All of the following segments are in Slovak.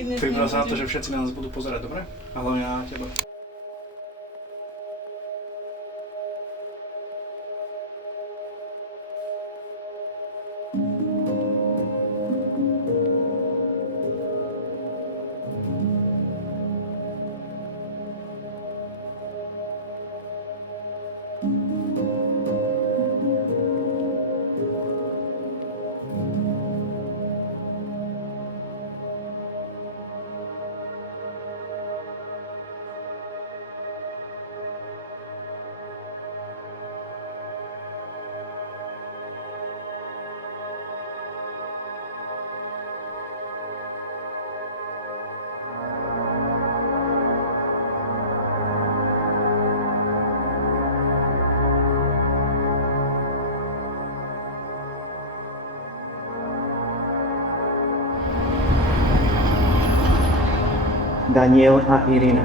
Priprav sa na to, že všetci na nás budú pozerať, dobre? A hlavne na teba. Daniel a Irina.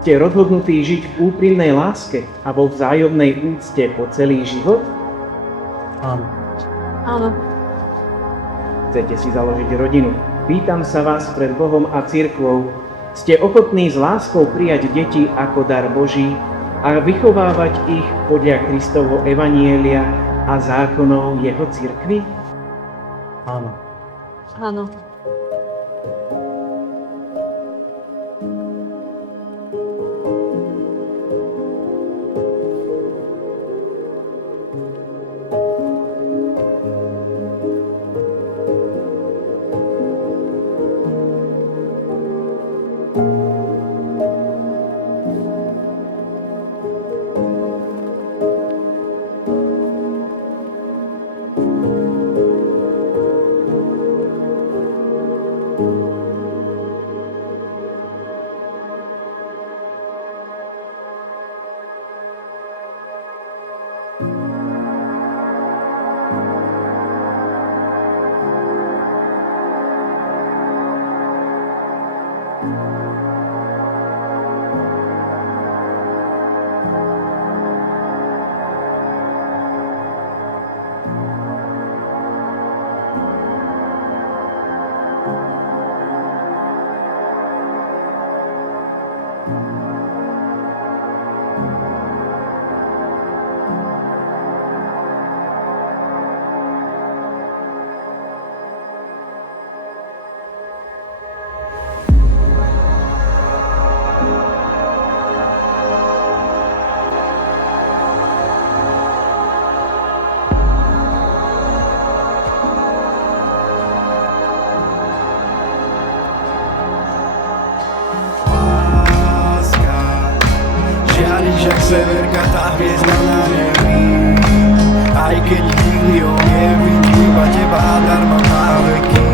Ste rozhodnutí žiť v úprimnej láske a vo vzájomnej úcte po celý život? Áno. Áno. Chcete si založiť rodinu? Pýtam sa vás pred Bohom a cirkvou. Ste ochotní s láskou prijať deti ako dar Boží a vychovávať ich podľa Kristovho evanjelia a zákonov jeho cirkvi? Áno. Áno. Žiariš jak severka, tá hviezda na nebi. Aj keď milión nevidí, iba teba darma na veky.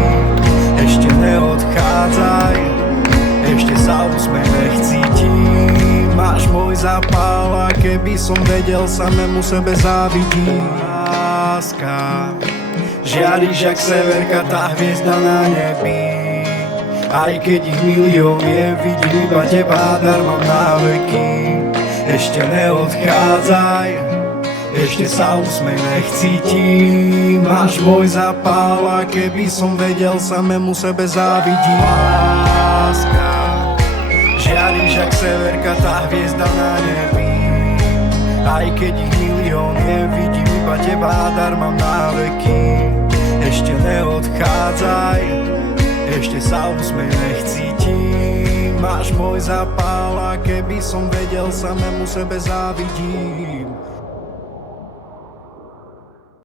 Ešte neodchádzaj, ešte sa úsmej nech cítim. Máš môj zápal a keby som vedel, samému sebe závidím. Láska, žiariš jak severka, tá hviezda na nebi. Aj keď ich milión nevidím, iba teba darma na veky. Ešte neodchádzaj, ešte sa úsmej nech cítim. Máš môj zápal a keby som vedel, samému sebe závidím. Láska, žiariš jak severka, tá hviezda na nebi. Aj keď ich milión nevidím, iba teba darma na veky. Ešte neodchádzaj, ešte sa úsmej nech cítim. Máš môj zápal a keby som vedel, samému sebe závidím.